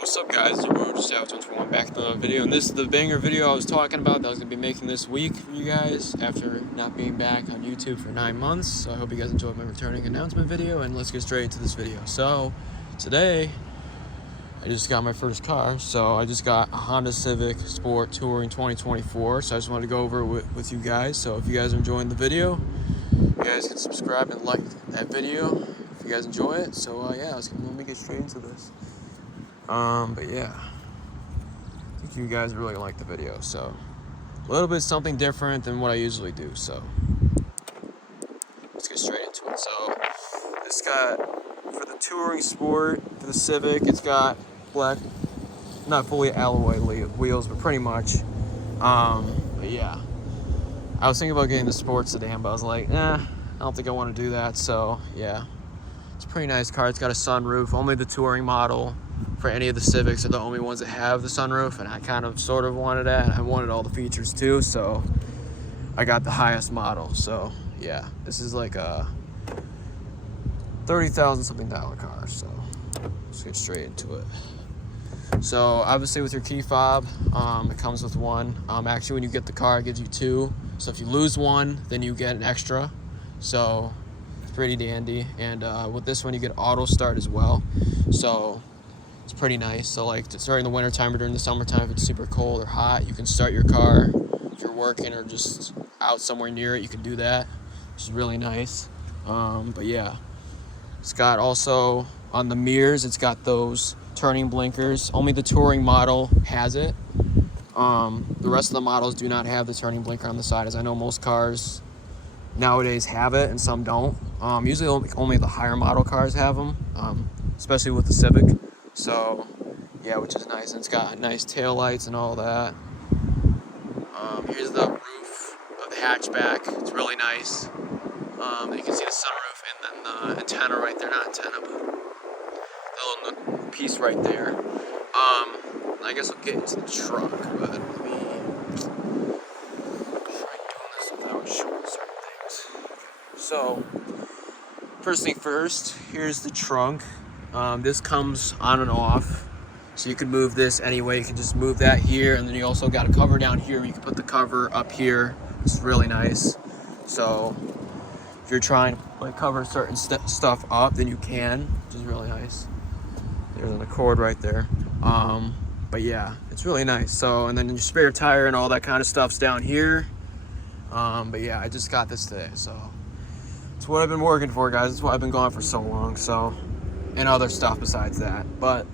What's up, guys? It's your just out 21 back to the video, and this is the banger video I was talking about that I was gonna be making this week for you guys after not being back on YouTube for 9 months. So I hope you guys enjoyed my returning announcement video, and let's get straight into this video. So today I just got my first car. So I just got a Honda Civic Sport Touring 2024. So I just wanted to go over it with you guys. So if you guys are enjoying the video, you guys can subscribe and like that video if you guys enjoy it. So yeah, let me get straight into this. But yeah, I think you guys really like the video, so a little bit something different than what I usually do, so let's get straight into it. So this got, for the Touring Sport, for the Civic, it's got black, not fully alloy wheels, but pretty much. But yeah, I was thinking about getting the sports sedan, but I was like, I don't think I want to do that. So yeah, it's a pretty nice car. It's got a sunroof. Only the Touring model for any of the Civics are the only ones that have the sunroof, and I kind of sort of wanted that. I wanted all the features too, so I got the highest model. So yeah, this is like a $30,000 something car, so let's get straight into it. So obviously with your key fob, it comes with one. Actually when you get the car, it gives you two, so if you lose one, then you get an extra, so it's pretty dandy. And with this one you get auto start as well, so it's pretty nice. So like during the winter time or during the summertime, if it's super cold or hot, you can start your car. If you're working or just out somewhere near it, you can do that, which is really nice. But yeah, it's got also on the mirrors, it's got those turning blinkers. Only the Touring model has it. The rest of the models do not have the turning blinker on the side, as I know most cars nowadays have it and some don't. Usually only the higher model cars have them, especially with the Civic. So yeah, which is nice, and it's got nice tail lights and all that. Here's the roof of the hatchback. It's really nice. You can see the sunroof and then the antenna right there, not antenna, but the little piece right there. I guess I'll get into the trunk, but let me try doing this without showing certain things. So first thing first, here's the trunk. This comes on and off, so you can move this anyway. You can just move that here, and then you also got a cover down here. You can put the cover up here. It's really nice. So if you're trying to like cover certain stuff up, then you can, which is really nice. There's an Accord right there. But yeah, it's really nice. So, and then your spare tire and all that kind of stuff's down here. But yeah, I just got this today, so it's what I've been working for, guys. It's why I've been gone for so long. So, and other stuff besides that. But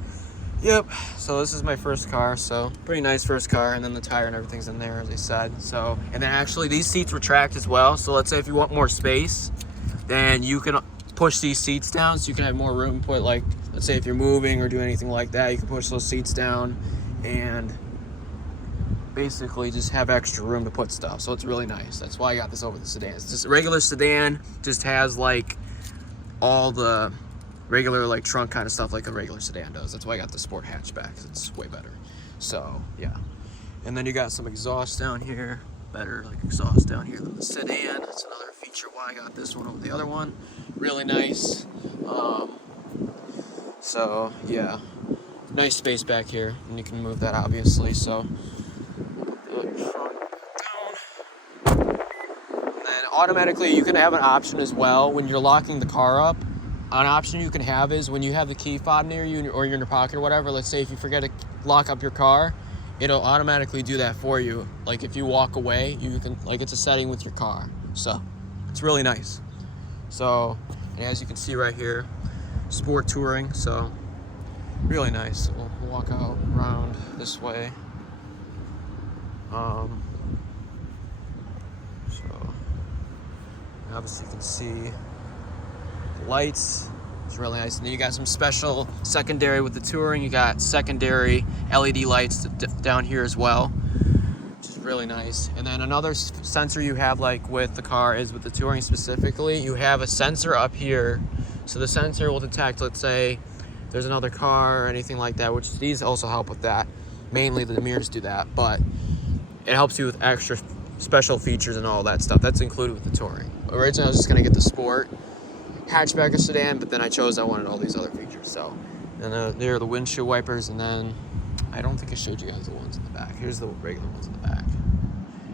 yep, so this is my first car, so pretty nice first car. And then the tire and everything's in there, as I said. So, and then actually these seats retract as well. So let's say if you want more space, then you can push these seats down, so you can have more room to put, like, let's say if you're moving or doing anything like that, you can push those seats down and basically just have extra room to put stuff. So it's really nice. That's why I got this over the sedan. It's just a regular sedan, just has like all the regular like trunk kind of stuff like a regular sedan does. That's why I got the Sport Hatchback, because it's way better. So yeah, and then you got some exhaust down here, better like exhaust down here than the sedan. That's another feature why I got this one over the other one. Really nice. So yeah, nice space back here, and you can move that obviously. So put the front down, and then automatically you can have an option as well when you're locking the car up. An option you can have is when you have the key fob near you or you're in your pocket or whatever, let's say if you forget to lock up your car, it'll automatically do that for you. Like if you walk away, you can, like, it's a setting with your car. So it's really nice. So, and as you can see right here, Sport Touring, so really nice. We'll walk out around this way. So obviously you can see lights. It's really nice. And then you got some special secondary with the Touring. You got secondary LED lights down here as well, which is really nice. And then another sensor you have, like with the car, is with the Touring specifically, you have a sensor up here. So the sensor will detect, let's say there's another car or anything like that, which these also help with that. Mainly the mirrors do that, but it helps you with extra special features and all that stuff. That's included with the Touring. Originally I was just gonna get the Sport Hatchback or sedan, but then I wanted all these other features. So And there are the windshield wipers, and then I don't think I showed you guys the ones in the back. Here's the regular ones in the back.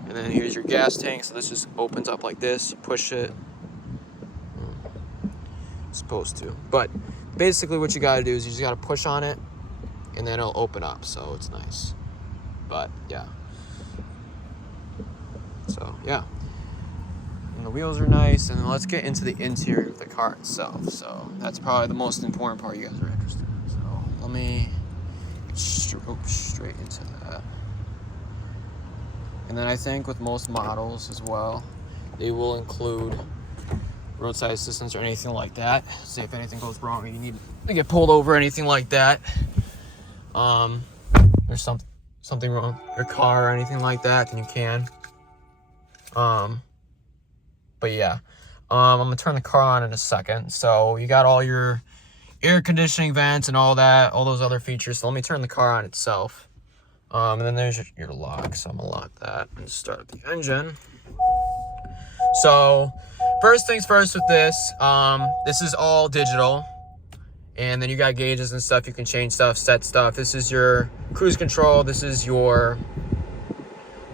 And then here's your gas tank. So this just opens up like this. You push it. It's supposed to. But basically what you got to do is you just got to push on it, and then it'll open up. So it's nice. But yeah. So yeah. And the wheels are nice. And then let's get into the interior of the car itself. So that's probably the most important part you guys are interested in. So let me get straight into that. And then I think with most models as well, they will include roadside assistance or anything like that. Say if anything goes wrong or you need to get pulled over or anything like that. There's something wrong with your car or anything like that, then you can. But yeah, I'm gonna turn the car on in a second. So you got all your air conditioning vents and all that, all those other features. So let me turn the car on itself. And then there's your lock. So I'm gonna lock that and start up the engine. So first things first with this is all digital. And then you got gauges and stuff. You can change stuff, set stuff. This is your cruise control. This is your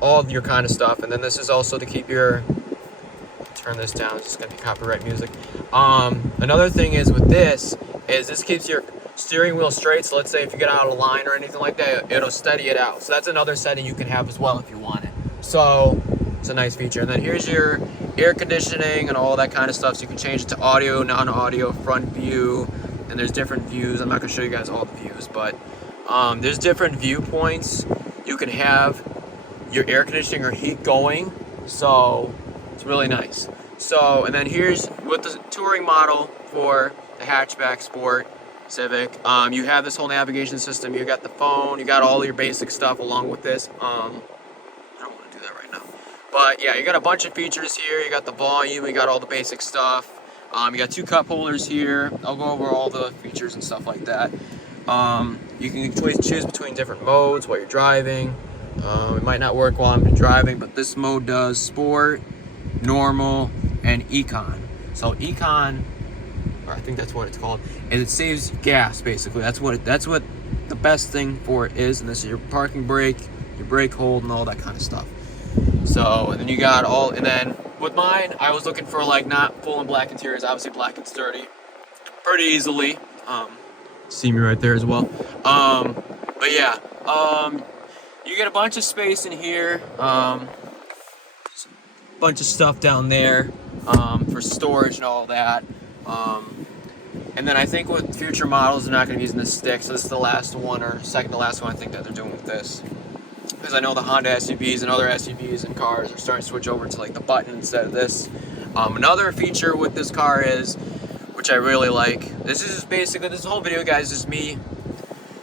all of your kind of stuff. And then this is also to keep your, turn this down, it's just gonna be copyright music. Another thing is with this keeps your steering wheel straight. So let's say if you get out of line or anything like that, it'll steady it out. So that's another setting you can have as well if you want it. So it's a nice feature. And then here's your air conditioning and all that kind of stuff. So you can change it to audio, non-audio, front view, and there's different views. I'm not gonna show you guys all the views, but there's different viewpoints. You can have your air conditioning or heat going. So it's really nice. So, and then here's with the touring model for the hatchback sport Civic, you have this whole navigation system. You got the phone, you got all your basic stuff along with this. I don't want to do that right now, but yeah, you got a bunch of features here. You got the volume, you got all the basic stuff. You got 2 cup holders here. I'll go over all the features and stuff like that. You can choose between different modes while you're driving. It might not work while I'm driving, but this mode does sport, normal, and econ. So econ, or I think that's what it's called, and it saves gas basically. That's what the best thing for it is. And this is your parking brake, your brake hold, and all that kind of stuff. So, and then you got all, and then with mine, I was looking for like not full and black interiors, obviously black and sturdy, pretty easily. See me right there as well. But yeah, you get a bunch of space in here, bunch of stuff down there for storage and all that. And then I think with future models, they're not going to be using this stick. So this is the last one, or second to last one I think that they're doing with this. Because I know the Honda SUVs and other SUVs and cars are starting to switch over to like the button instead of this. Another feature with this car is, which I really like, this is just basically, this whole video, guys, is me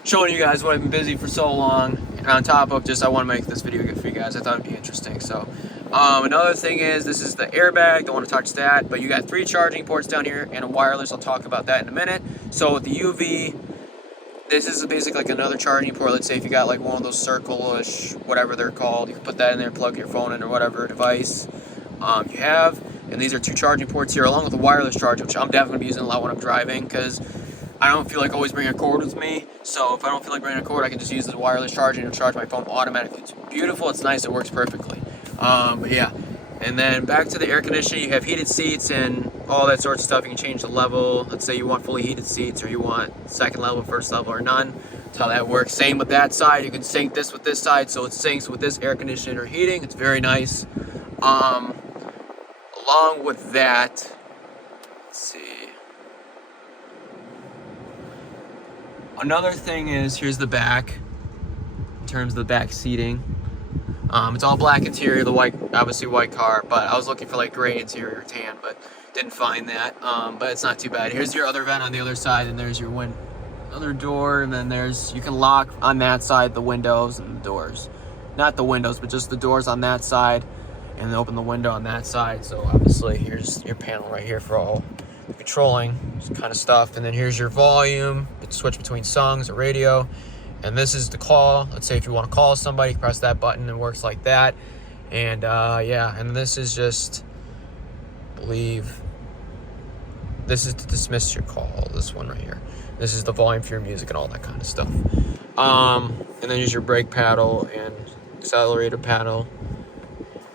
showing you guys what I've been busy for so long. And on top of just, I want to make this video good for you guys. I thought it'd be interesting. So another thing is, this is the airbag. Don't want to touch that, but you got 3 charging ports down here and a wireless. I'll talk about that in a minute. So with the UV, this is basically like another charging port. Let's say if you got like one of those circle-ish, whatever they're called, you can put that in there, plug your phone in or whatever device you have. And these are 2 charging ports here, along with a wireless charger, which I'm definitely going to be using a lot when I'm driving, because I don't feel like always bringing a cord with me. So if I don't feel like bringing a cord, I can just use the wireless charger and charge my phone automatically. It's beautiful, it's nice, it works perfectly. But yeah, and then back to the air conditioning, you have heated seats and all that sort of stuff. You can change the level. Let's say you want fully heated seats, or you want second level, first level, or none. That's how that works. Same with that side. You can sync this with this side, so it syncs with this air conditioning or heating. It's very nice. Along with that, let's see. Another thing is, here's the back, in terms of the back seating. It's all black interior, the white, obviously white car, but I was looking for like gray interior or tan, but didn't find that. But it's not too bad. Here's your other vent on the other side, and there's your other door, and then you can lock on that side the windows and the doors. Not the windows, but just the doors on that side, and then open the window on that side. So obviously here's your panel right here for all the controlling kind of stuff. And then here's your volume. You can switch between songs or radio. And this is the call. Let's say if you want to call somebody, you press that button and it works like that. And yeah, and this is just, I believe, this is to dismiss your call, this one right here. This is the volume for your music and all that kind of stuff. And then here's your brake paddle and accelerator paddle.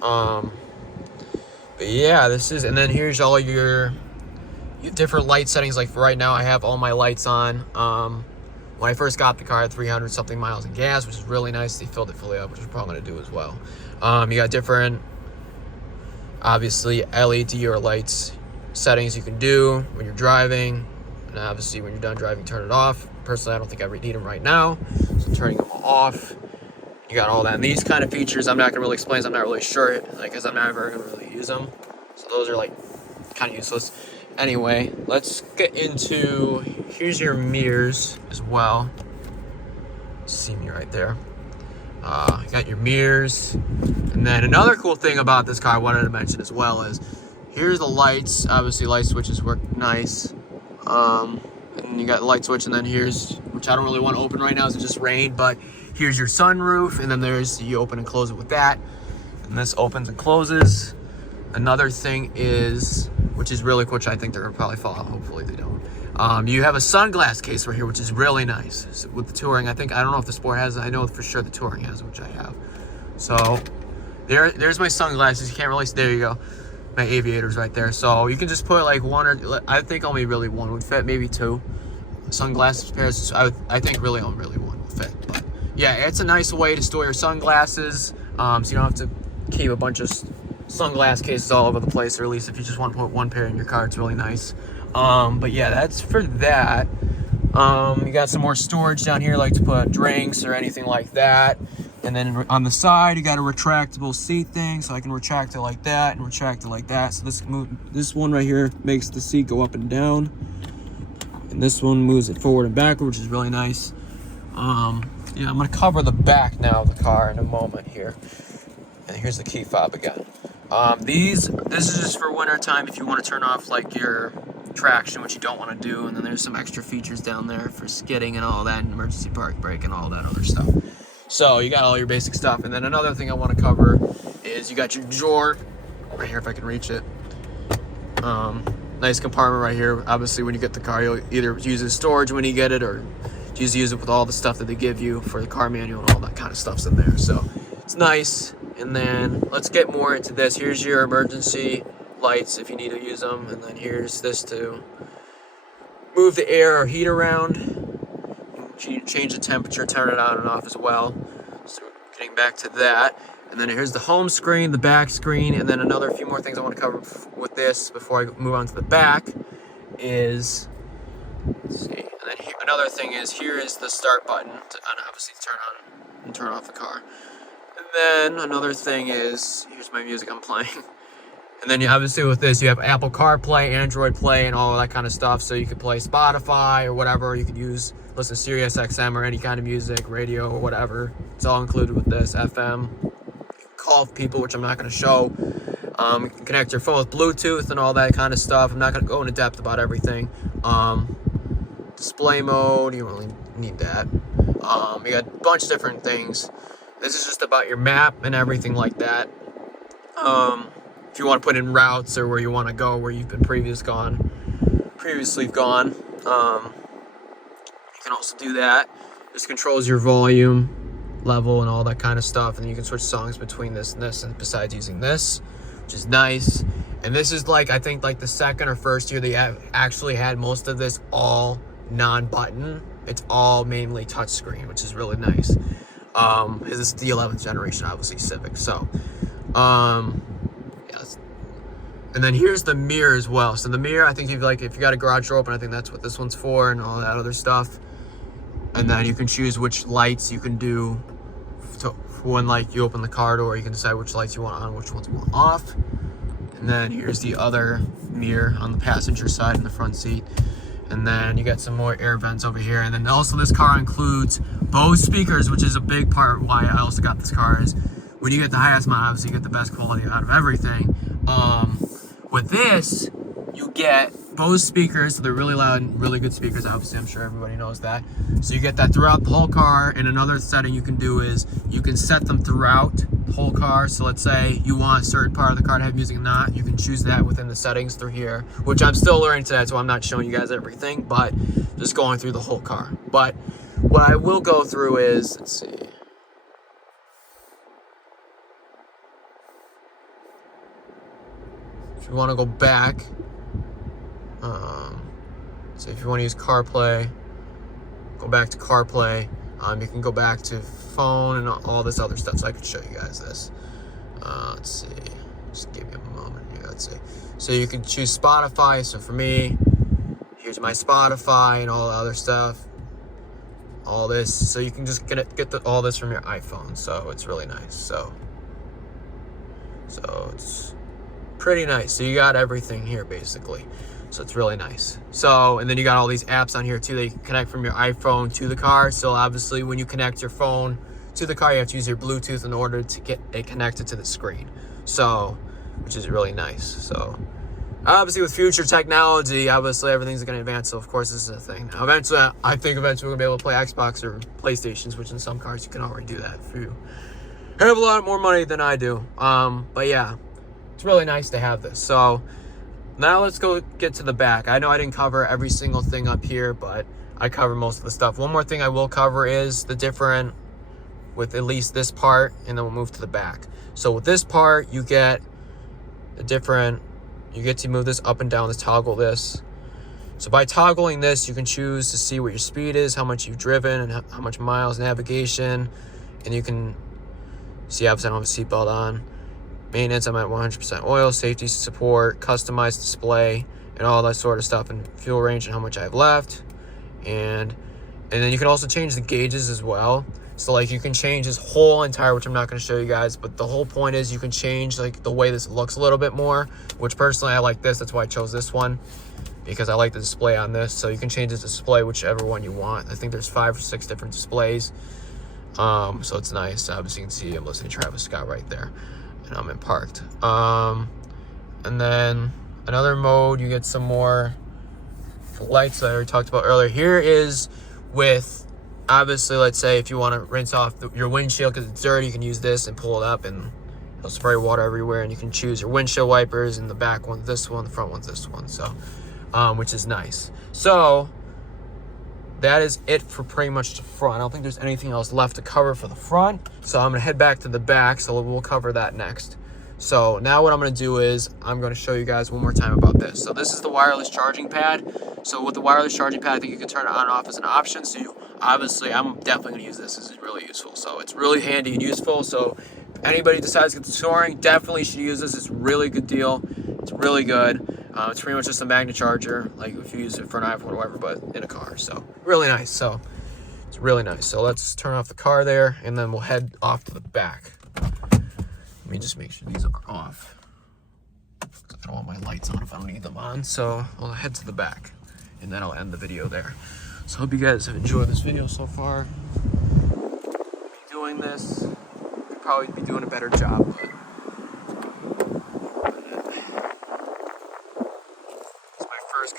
But yeah, this is, and then here's all your different light settings. Like for right now, I have all my lights on. When I first got the car, I had 300 something miles in gas, which is really nice. They filled it fully up, which we're probably gonna do as well. You got different, obviously, LED or lights settings you can do when you're driving. And obviously when you're done driving, turn it off. Personally, I don't think I need them right now, so turning them off. You got all that. And these kind of features, I'm not gonna really explain, so I'm not really sure, like, cause I'm never gonna really use them. So those are like kind of useless. Anyway, let's get into, here's your mirrors as well. See me right there. You got your mirrors. And then another cool thing about this car I wanted to mention as well is, here's the lights. Obviously light switches work nice. And you got the light switch, and then here's, which I don't really want to open right now as it just rained, but here's your sunroof, and then there's, you open and close it with that. And this opens and closes. Another thing is, which is really cool, which I think they're gonna probably fall out, hopefully they don't. You have a sunglass case right here, which is really nice. So with the Touring, I don't know if the Sport has it, I know for sure the Touring has it, which I have. So there's my sunglasses. You can't really see, there you go. My aviators right there. So you can just put like one, or I think only really one would fit, maybe two sunglasses pairs. I think really only one will fit. But yeah, it's a nice way to store your sunglasses, so you don't have to keep a bunch of sunglass cases all over the place, or at least if you just want to put one pair in your car, it's really nice. But yeah, that's for that. You got some more storage down here, like to put drinks or anything like that. And then on the side, you got a retractable seat thing, so I can retract it like that and retract it like that. So this one right here makes the seat go up and down, and this one moves it forward and backward, which is really nice. Yeah, I'm gonna cover the back now of the car in a moment here. And here's the key fob again. This is just for winter time if you want to turn off like your traction, which you don't want to do. And then there's some extra features down there for skidding and all that, and emergency park brake and all that other stuff. So you got all your basic stuff. And then another thing I want to cover is you got your drawer right here, if I can reach it. Nice compartment right here. Obviously when you get the car, you'll either use it as storage when you get it, or just use it with all the stuff that they give you for the car manual and all that kind of stuff's in there. So it's nice. And then let's get more into this. Here's your emergency lights if you need to use them. And then here's this to move the air or heat around. Change the temperature, turn it on and off as well. So getting back to that. And then here's the home screen, the back screen, and then another few more things I want to cover with this before I move on to the back is, let's see. And then here, another thing is, here is the start button to obviously turn on and turn off the car. And then another thing is, here's my music I'm playing. And then obviously with this, you have Apple CarPlay, Android Play, and all that kind of stuff. So you could play Spotify or whatever. You could listen to Sirius XM or any kind of music, radio or whatever. It's all included with this, FM. You can call people, which I'm not going to show. You can connect your phone with Bluetooth and all that kind of stuff. I'm not going to go into depth about everything. Display mode, you don't really need that. You got a bunch of different things. This is just about your map and everything like that. If you want to put in routes or where you want to go, where you've been previously gone, you can also do that. This controls your volume level and all that kind of stuff, and you can switch songs between this and this, and besides using this, which is nice. And this is like, I think like the second or first year they have actually had most of this all non-button. It's all mainly touchscreen, which is really nice. This is the 11th generation, obviously, Civic. So, yes. And then here's the mirror as well. So the mirror, I think if you got a garage door open, I think that's what this one's for, and all that other stuff. And then you can choose which lights you can do for when like you open the car door. You can decide which lights you want on, which ones you want off. And then here's the other mirror on the passenger side in the front seat. And then you got some more air vents over here. And then also this car includes Bose speakers, which is a big part why I also got this car, is when you get the highest mount, obviously you get the best quality out of everything. With this, you get Bose speakers, so they're really loud and really good speakers. Obviously, I'm sure everybody knows that. So you get that throughout the whole car. And another setting you can do is you can set them throughout the whole car. So let's say you want a certain part of the car to have music or not. You can choose that within the settings through here, which I'm still learning today, so I'm not showing you guys everything, but just going through the whole car. But what I will go through is, let's see. If you want to go back, so if you want to use CarPlay, go back to CarPlay. You can go back to phone and all this other stuff. So I can show you guys this. Let's see. Just give me a moment here. Let's see. So you can choose Spotify. So for me, here's my Spotify and all the other stuff. All this. So you can just get all this from your iPhone. So it's really nice. So it's pretty nice. So you got everything here basically. So it's really nice. So, and then you got all these apps on here too that you can connect from your iPhone to the car. So obviously when you connect your phone to the car, you have to use your Bluetooth in order to get it connected to the screen. So, which is really nice. So obviously with future technology, obviously everything's going to advance. So of course this is a thing. Now eventually, I think eventually we're going to be able to play Xbox or PlayStations, which in some cars you can already do that if you have a lot more money than I do. But yeah, it's really nice to have this. So now let's go get to the back. I know I didn't cover every single thing up here, but I covered most of the stuff. One more thing I will cover is the different, with at least this part, and then we'll move to the back. So with this part, you get the different, you get to move this up and down, this toggle this. So by toggling this, you can choose to see what your speed is, how much you've driven, and how much miles, navigation, and you can see, obviously I don't have a seatbelt on. Maintenance, I'm at 100% oil, safety support, customized display, and all that sort of stuff, and fuel range and how much I have left. And then you can also change the gauges as well. So like you can change this whole entire, which I'm not going to show you guys, but the whole point is you can change like the way this looks a little bit more, which personally I like this. That's why I chose this one, because I like the display on this. So you can change the display whichever one you want. I think there's 5 or 6 different displays. So it's nice. Obviously you can see I'm listening to Travis Scott right there. And I'm in parked. And then another mode, you get some more lights that I already talked about earlier. Here is with, obviously, let's say if you want to rinse off your windshield because it's dirty, you can use this and pull it up and it'll spray water everywhere, and you can choose your windshield wipers, and the back one's this one, the front one's this one. So, which is nice. So that is it for pretty much the front. I don't think there's anything else left to cover for the front. So I'm gonna head back to the back, so we'll cover that next. So now what I'm gonna do is I'm gonna show you guys one more time about this. So this is the wireless charging pad. So with the wireless charging pad, I think you can turn it on and off as an option. So you, obviously, I'm definitely gonna use this. This is really useful. So it's really handy and useful. So if anybody decides to get to touring, definitely should use this. It's a really good deal. It's really good. It's pretty much just a magnet charger, like if you use it for an iPhone or whatever, but in a car. So really nice. So it's really nice. So let's turn off the car there, and then we'll head off to the back. Let me just make sure these are off. I don't want my lights on if I don't need them on. So I'll head to the back, and then I'll end the video there. So hope you guys have enjoyed this video so far. Doing this, could probably be doing a better job, but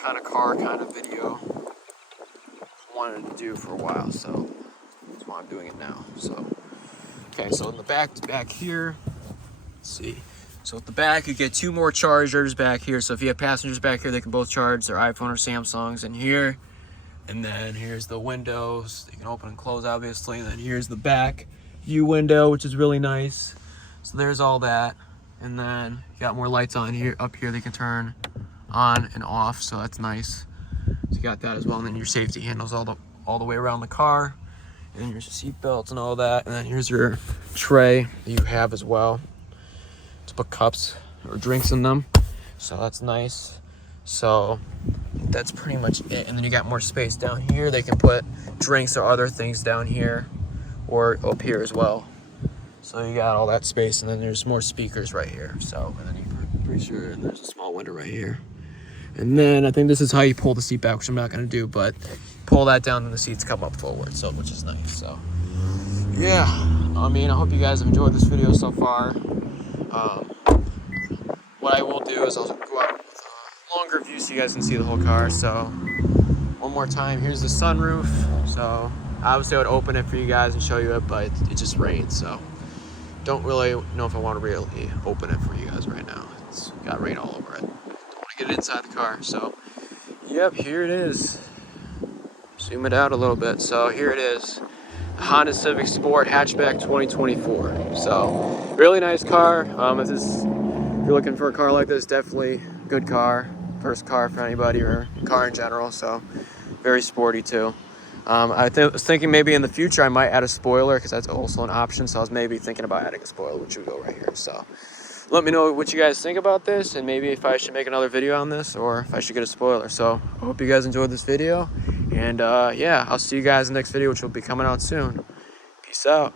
kind of car kind of video I wanted to do for a while, so that's why I'm doing it now. So okay, so in the back here, let's see. So at the back you get 2 more chargers back here. So if you have passengers back here, they can both charge their iPhone or Samsungs in here. And then here's the windows, you can open and close obviously. And then here's the back view window, which is really nice. So there's all that. And then you got more lights on here, up here they can turn on and off, so that's nice. So you got that as well, and then your safety handles all the way around the car, and then your seat belts and all that. And then here's your tray that you have as well to put cups or drinks in them, so that's nice. So that's pretty much it. And then you got more space down here. They can put drinks or other things down here or up here as well. So you got all that space, and then there's more speakers right here. So, and then you're pretty sure there's a small window right here. And then I think this is how you pull the seat back, which I'm not going to do, but pull that down and the seats come up forward, so which is nice. So yeah, I mean, I hope you guys have enjoyed this video so far. What I will do is I'll go out with a longer longer view so you guys can see the whole car. So one more time, here's the sunroof. So obviously I would open it for you guys and show you it, but it just rained, so don't really know if I want to really open it for you guys right now. It's got rain all over it. Don't want to get it inside the car. So yep, here it is. Zoom it out a little bit. So here it is, Honda Civic Sport Hatchback 2024. So really nice car. If you're looking for a car like this, definitely good car. First car for anybody, or a car in general. So very sporty too. I was thinking maybe in the future I might add a spoiler, because that's also an option. So I was maybe thinking about adding a spoiler, which would go right here. So let me know what you guys think about this, and maybe if I should make another video on this, or if I should get a spoiler. So I hope you guys enjoyed this video, and yeah, I'll see you guys in the next video, which will be coming out soon. Peace out.